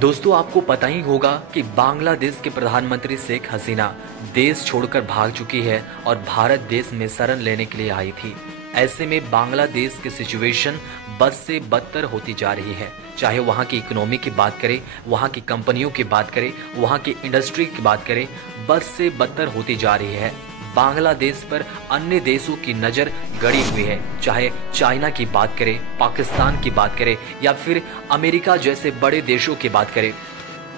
दोस्तों, आपको पता ही होगा कि बांग्लादेश के प्रधानमंत्री शेख हसीना देश छोड़कर भाग चुकी है और भारत देश में शरण लेने के लिए आई थी। ऐसे में बांग्लादेश की सिचुएशन बद से बदतर होती जा रही है। चाहे वहाँ की इकोनॉमी की बात करें, वहाँ की कंपनियों की बात करें, वहाँ की इंडस्ट्री की बात करें, बद से बदतर होती जा रही है। बांग्लादेश पर अन्य देशों की नज़र गड़ी हुई है। चाहे चाइना की बात करें, पाकिस्तान की बात करें या फिर अमेरिका जैसे बड़े देशों की बात करें।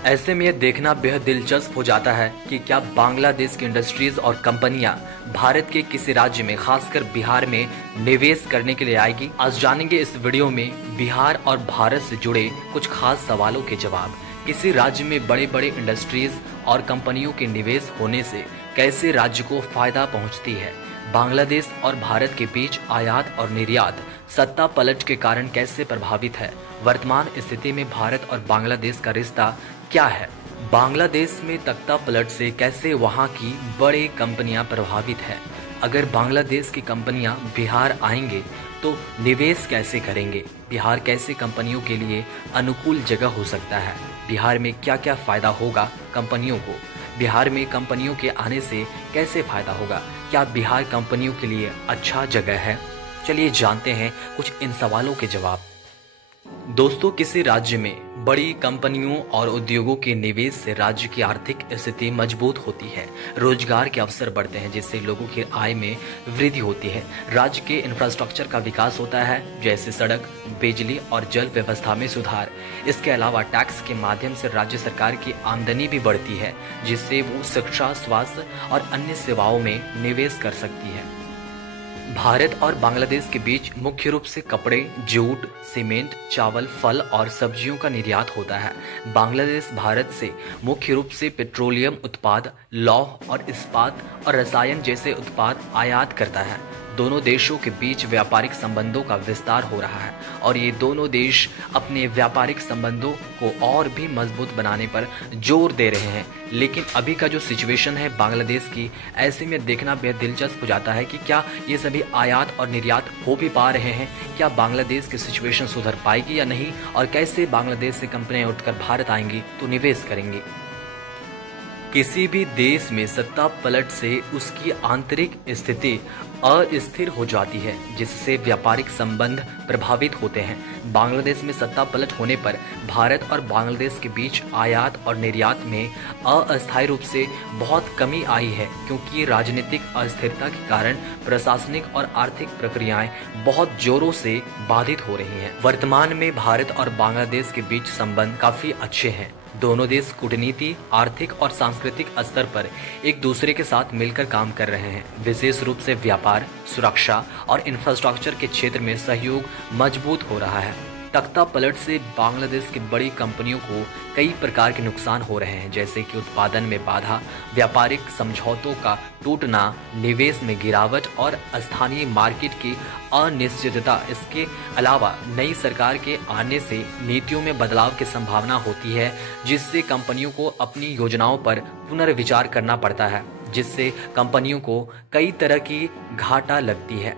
ऐसे में यह देखना बेहद दिलचस्प हो जाता है कि क्या बांग्लादेश की इंडस्ट्रीज और कंपनियां भारत के किसी राज्य में, खासकर बिहार में निवेश करने के लिए आएगी। आज जानेंगे इस वीडियो में बिहार और भारत से जुड़े कुछ खास सवालों के जवाब। किसी राज्य में बड़े बड़े इंडस्ट्रीज और कंपनियों के निवेश होने से कैसे राज्य को फायदा पहुंचती है। बांग्लादेश और भारत के बीच आयात और निर्यात सत्ता पलट के कारण कैसे प्रभावित है। वर्तमान स्थिति में भारत और बांग्लादेश का रिश्ता क्या है। बांग्लादेश में तख्ता पलट से कैसे वहां की बड़ी कंपनियां प्रभावित है। अगर बांग्लादेश की कंपनियां बिहार आएंगे तो निवेश कैसे करेंगे। बिहार कैसे कंपनियों के लिए अनुकूल जगह हो सकता है। बिहार में क्या क्या फायदा होगा कंपनियों को। बिहार में कंपनियों के आने से कैसे फायदा होगा। क्या बिहार कंपनियों के लिए अच्छा जगह है। चलिए जानते हैं कुछ इन सवालों के जवाब। दोस्तों, किसी राज्य में बड़ी कंपनियों और उद्योगों के निवेश से राज्य की आर्थिक स्थिति मजबूत होती है, रोजगार के अवसर बढ़ते हैं, जिससे लोगों की आय में वृद्धि होती है। राज्य के इंफ्रास्ट्रक्चर का विकास होता है, जैसे सड़क, बिजली और जल व्यवस्था में सुधार। इसके अलावा टैक्स के माध्यम से राज्य सरकार की आमदनी भी बढ़ती है, जिससे वो शिक्षा, स्वास्थ्य और अन्य सेवाओं में निवेश कर सकती है। भारत और बांग्लादेश के बीच मुख्य रूप से कपड़े, जूट, सीमेंट, चावल, फल और सब्जियों का निर्यात होता है। बांग्लादेश भारत से मुख्य रूप से पेट्रोलियम उत्पाद, लौह और इस्पात और रसायन जैसे उत्पाद आयात करता है। दोनों देशों के बीच व्यापारिक संबंधों का विस्तार हो रहा है और ये दोनों देश अपने व्यापारिक संबंधों को और भी मजबूत बनाने पर जोर दे रहे हैं। लेकिन अभी का जो सिचुएशन है बांग्लादेश की, ऐसे में देखना बेहद दिलचस्प हो जाता है कि क्या ये सभी आयात और निर्यात हो भी पा रहे हैं। क्या बांग्लादेश की सिचुएशन सुधर पाएगी या नहीं, और कैसे बांग्लादेश से कंपनियां उठकर भारत आएंगी तो निवेश करेंगी। किसी भी देश में सत्ता पलट से उसकी आंतरिक स्थिति अस्थिर हो जाती है, जिससे व्यापारिक संबंध प्रभावित होते हैं। बांग्लादेश में सत्ता पलट होने पर भारत और बांग्लादेश के बीच आयात और निर्यात में अस्थायी रूप से बहुत कमी आई है, क्योंकि राजनीतिक अस्थिरता के कारण प्रशासनिक और आर्थिक प्रक्रियाएं बहुत जोरों से बाधित हो रही हैं। वर्तमान में भारत और बांग्लादेश के बीच संबंध काफी अच्छे हैं। दोनों देश कूटनीति, आर्थिक और सांस्कृतिक स्तर पर एक दूसरे के साथ मिलकर काम कर रहे हैं। विशेष रूप से व्यापार, सुरक्षा और इंफ्रास्ट्रक्चर के क्षेत्र में सहयोग मजबूत हो रहा है। तख्ता पलट से बांग्लादेश की बड़ी कंपनियों को कई प्रकार के नुकसान हो रहे हैं, जैसे कि उत्पादन में बाधा, व्यापारिक समझौतों का टूटना, निवेश में गिरावट और स्थानीय मार्केट की अनिश्चितता। इसके अलावा नई सरकार के आने से नीतियों में बदलाव की संभावना होती है, जिससे कंपनियों को अपनी योजनाओं पर पुनर्विचार करना पड़ता है, जिससे कंपनियों को कई तरह की घाटा लगती है।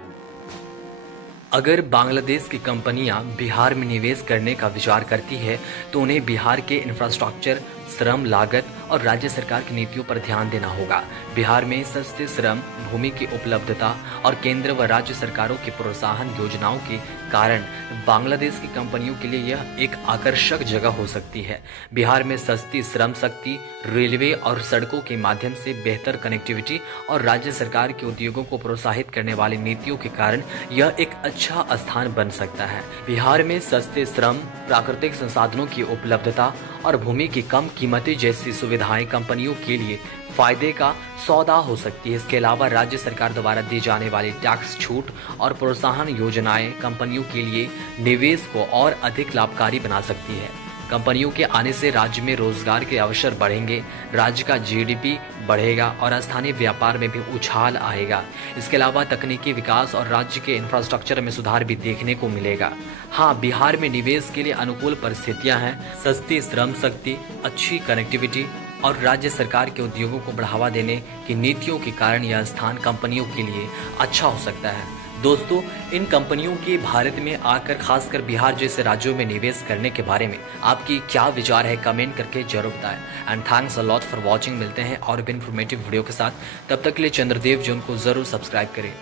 अगर बांग्लादेश की कंपनियां बिहार में निवेश करने का विचार करती है तो उन्हें बिहार के इंफ्रास्ट्रक्चर, श्रम लागत और राज्य सरकार की नीतियों पर ध्यान देना होगा। बिहार में सस्ते श्रम, भूमि की उपलब्धता और केंद्र व राज्य सरकारों की प्रोत्साहन योजनाओं के कारण बांग्लादेश की कंपनियों के लिए यह एक आकर्षक जगह हो सकती है। बिहार में सस्ती श्रम शक्ति, रेलवे और सड़कों के माध्यम से बेहतर कनेक्टिविटी और राज्य सरकार के उद्योगों को प्रोत्साहित करने वाली नीतियों के कारण यह एक अच्छा स्थान बन सकता है। बिहार में सस्ते श्रम, प्राकृतिक संसाधनों की उपलब्धता और भूमि की कम कीमतें जैसी सुविधाएं कंपनियों के लिए फायदे का सौदा हो सकती है। इसके अलावा राज्य सरकार द्वारा दी जाने वाली टैक्स छूट और प्रोत्साहन योजनाएं कंपनियों के लिए निवेश को और अधिक लाभकारी बना सकती है। कंपनियों के आने से राज्य में रोजगार के अवसर बढ़ेंगे, राज्य का जीडीपी बढ़ेगा और स्थानीय व्यापार में भी उछाल आएगा। इसके अलावा तकनीकी विकास और राज्य के इंफ्रास्ट्रक्चर में सुधार भी देखने को मिलेगा। हाँ, बिहार में निवेश के लिए अनुकूल परिस्थितियां हैं। सस्ती श्रम शक्ति, अच्छी कनेक्टिविटी और राज्य सरकार के उद्योगों को बढ़ावा देने की नीतियों के कारण यह स्थान कंपनियों के लिए अच्छा हो सकता है। दोस्तों, इन कंपनियों के भारत में आकर खासकर बिहार जैसे राज्यों में निवेश करने के बारे में आपकी क्या विचार है, कमेंट करके जरूर बताएं। And thanks a lot for watching. मिलते हैं और भी इन्फॉर्मेटिव वीडियो के साथ, तब तक के लिए चंद्रदेव जोन को जरूर सब्सक्राइब करें।